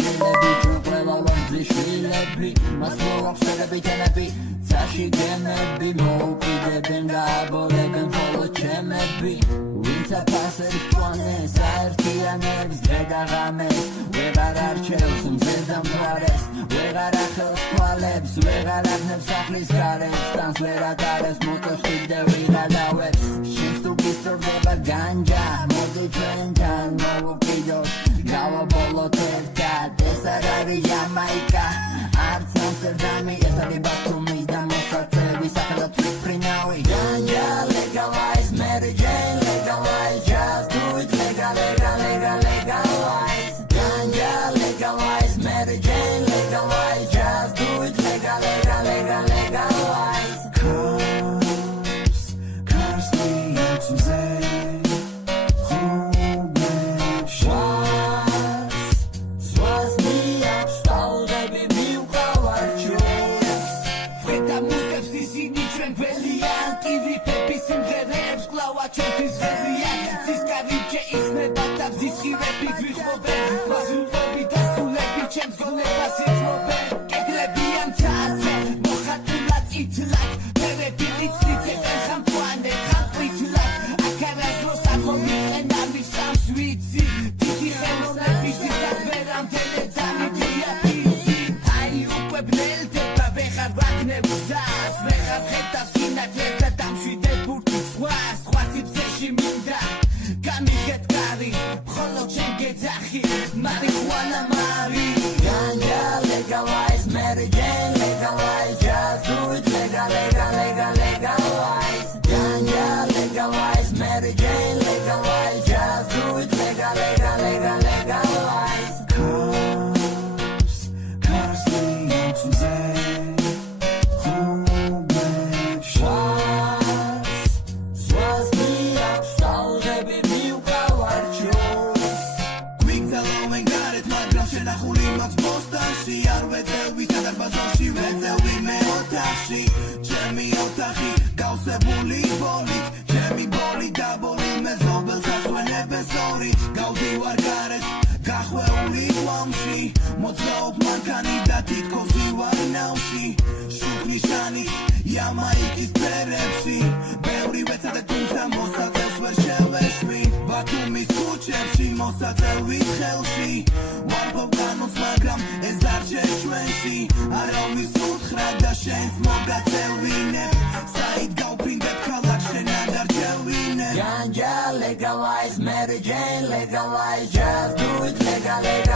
Milები ჩუყრევა ლომძი შვილები მას მოახსენები თემები წაში გემები მოუყიდებენ გააბოლებენ მხოლოდ ჩემები ვინც აფასებს პლანეს აერთიანებს დღე-და-ღამეს ვეღარ არჩევს მზეს და მთვარეს ვეღარ ახელს თვალებს ვეღარ აღნებს სახლის გარებს სტანს ვერ ატარებს მოწევს კიდე ვიღალავებს შენს თუ გისწორდება განჯა მოდი ჩვენთან მოვუყიდოთ გავაბოლოთ ერთად ეს არ არის ჟამაიკა არც ამსტერდამი ეს არის ბათუმი და მოსაწევი სახელად ვიფრინავი განჯა legalize Mary Jane legalize just do it legalize Ganja legalize Mary Jane legalize just do it legalize Cars me up some say Swas me up staldები მივყავარჩოს ხვეთა მუსებს ისინი ჩვენ გველიან კივიფები სიმღერებს კლავა ჩვენთვის ღერიან ცისკარიჯე ისნება და ბზის ხილები გვიხმობენ ვაზულები და სულები ჩემს გონებას იწმობენ კედლები ამ თაზე მოხატულად ითლად ფერები იწიწებენ ხამთვანე ხამთვით აკარაზროს ახობიწყენ ამის სამს ვიცი დიდი ხელოვნების ისად ვერამდენე დამიდია ფიზი აი უკვე ბნელდება ვეღარ ვაგნებ გზას ვეღარ ხედავ სინათლეს და დამშვიდებ ბურთის ზღვას სხვა სივრცეში მინდა გამიგეთ კარი მხოლოდ შენ გეძახი მარიხუანა მარი Ganja legalize Mary Jane legalize just do it legalize Ganja legalize Mary Jane legalize just do it legalize Cars me up some say Swas me up staldები მივყავარჩოს გვიგზავნენ გარეთ მაგრამ შენახული მაქვს პოსტაში არ ვეძევი სადარბაზოში ვეძევი მე ოთახში ჩემი ოთახი გავსებული ბოლით ჩემი ბოლი დაბოლი მე ზობელს ასვენებენ სწორით გავდივარ გარეთ გახვეული ყვამში მოძრაობ მანქანი და თითქოს ვივარ ნავში შუქნიშანი იამაიკის ფერებში ბევრი ვეცადე თუმცა მოსაწევს ვერ შევეშვი ბათუმის ქუჩებში მოსაწევით ხელში ვარფობ განოს მაგრამ ეს დარჩეს ჩვენში არავის უთხრა და შენს მოგაწევინებ საით გავფრინდებ ქალაქ შენ ადარჩევინებ Ganja legalize Mary Jane legalize just do it legalize